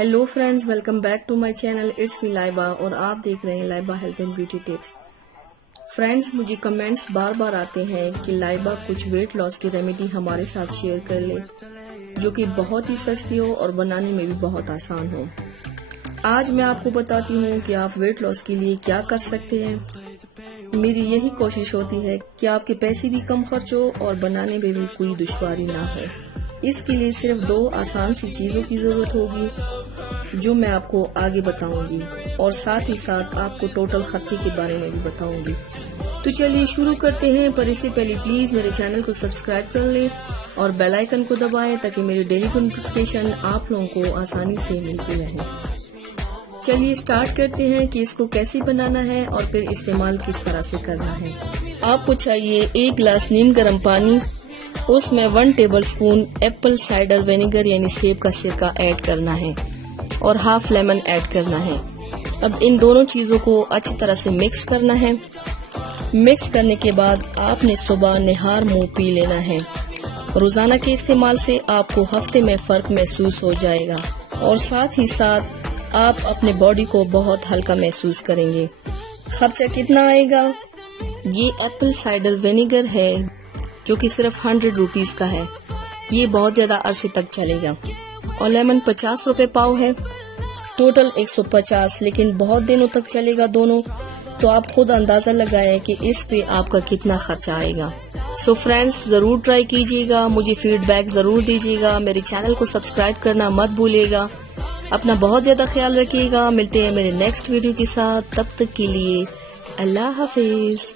Hello friends, welcome back to my channel. It's me Laiba और आप देख रहे हैं Laiba health and beauty tips. Friends, मुझे कमेंट्स बार बार आते हैं कि लाइबा कुछ वेट लॉस की रेमेडी हमारे साथ शेयर कर ले जो कि बहुत ही सस्ती हो और बनाने में भी बहुत आसान हो। आज मैं आपको बताती हूँ कि आप वेट लॉस के लिए क्या कर सकते हैं। मेरी यही कोशिश होती है कि आपके पैसे भी कम खर्च हो और बनाने में भी कोई दुश्वारी ना हो। इसके लिए सिर्फ 2 आसान सी चीजों की जरूरत होगी जो मैं आपको आगे बताऊंगी और साथ ही साथ आपको टोटल खर्चे के बारे में भी बताऊंगी। तो चलिए शुरू करते हैं, पर इससे पहले प्लीज मेरे चैनल को सब्सक्राइब कर लें और बेल आइकन को दबाएं ताकि मेरी डेली नोटिफिकेशन आप लोगों को आसानी से मिलती रहे। चलिए स्टार्ट करते हैं कि इसको कैसे बनाना है और फिर इस्तेमाल किस तरह से करना है। आपको चाहिए 1 गिलास नीम गर्म पानी, उसमें 1 table spoon Apple cider vinegar यानी सेब का सिरका ऐड करना है और हाफ लेमन ऐड करना है। अब इन दोनों चीजों को अच्छी तरह से मिक्स करना है। मिक्स करने के बाद आपने सुबह निहार मुंह पी लेना है। रोजाना के इस्तेमाल से आपको हफ्ते में फर्क महसूस हो जाएगा और साथ ही साथ आप अपने बॉडी को बहुत हल्का महसूस करेंगे। खर्चा कितना आएगा? ये एप्पल साइडर विनेगर है जो कि सिर्फ 100 रुपीज का है। ये बहुत ज्यादा अरसे तक चलेगा। और लेमन 50 रुपए पाव है, टोटल 150, लेकिन बहुत दिनों तक चलेगा दोनों। तो आप खुद अंदाजा लगाएं कि इस पे आपका कितना खर्चा आएगा। सो फ्रेंड्स, जरूर ट्राई कीजिएगा, मुझे फीडबैक जरूर दीजिएगा। मेरे चैनल को सब्सक्राइब करना मत भूलिएगा। अपना बहुत ज्यादा ख्याल रखिएगा। मिलते हैं मेरे नेक्स्ट वीडियो के साथ, तब तक के लिए अल्लाह हाफिज।